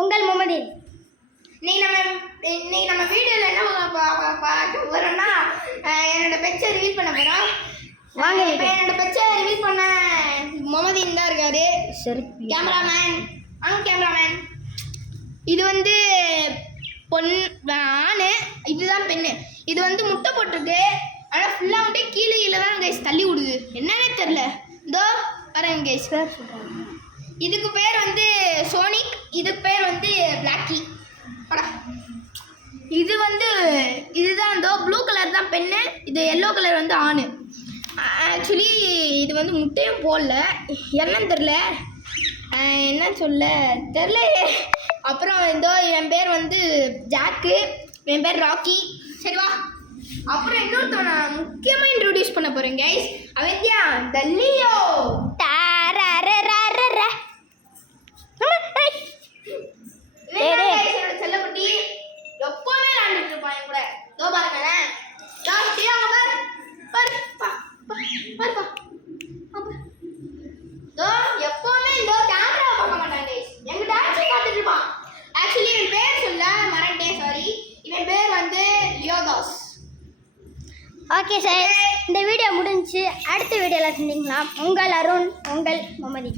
உங்கள் முகமதின். இன்னைக்கு நம்ம வீடியோவில் என்ன பார்க்க போகிறோம்னா என்னோட பெட்சை ரிவீல் பண்ண போகிறோம். வாங்க. இப்போ என்னோட பெட்சை ரிவீல் பண்ண முகமதின் தான் இருக்காரு. சரி, கேமராமேன். கேமராமேன். இது வந்து ஆணு, இதுதான் பெண்ணு. இது வந்து முட்டை போட்டிருக்கு. ஆனால் ஃபுல்லாக வந்து கீழே தான் கைஸ் தள்ளி விடுது, என்னன்னே தெரில. இதோ வரேன் கைஸ். இதுக்கு பேர் வந்து சோனிக், இதுக்கு பேர் வந்து பிளாக்கி. இது வந்து இதுதான் இதோ ப்ளூ கலர் தான் பெண்ணு, இது எல்லோ கலர் வந்து ஆணு. ஆக்சுவலி இது வந்து முட்டையும் போடல, என்னன்னு தெரில, என்ன சொல்ல தெரில. அப்புறம் இதோ என் பேர் வந்து ஜாக்கு, என் பேர் ராக்கி. சரிவா. அப்புறம் இன்னொருத்தவன் நான் முக்கியமாக இன்ட்ரோடியூஸ் பண்ண போகிறேன் கைஸ். அவன்யா தல்லியோ செல்லக்குட்டி. எப்போவுமே விளாண்டுட்டு இருப்பான் என் கூட. தோ பாருங்களேன், எப்பவுமே இந்த கேமரா பார்க்க மாட்டான் கைஸ், எங்க டான்ஸை பார்த்துட்டு இருப்பான். ஆக்சுவலி இவன் பேர் சொல்ல மறந்துட்டேன், சாரி. இவன் பேர் வந்து லியோதாஸ். ஓகே சார், இந்த வீடியோ முடிஞ்சு அடுத்த வீடியோவில் சந்திக்கலாம். உங்கள் அருண், உங்கள் முகமதி.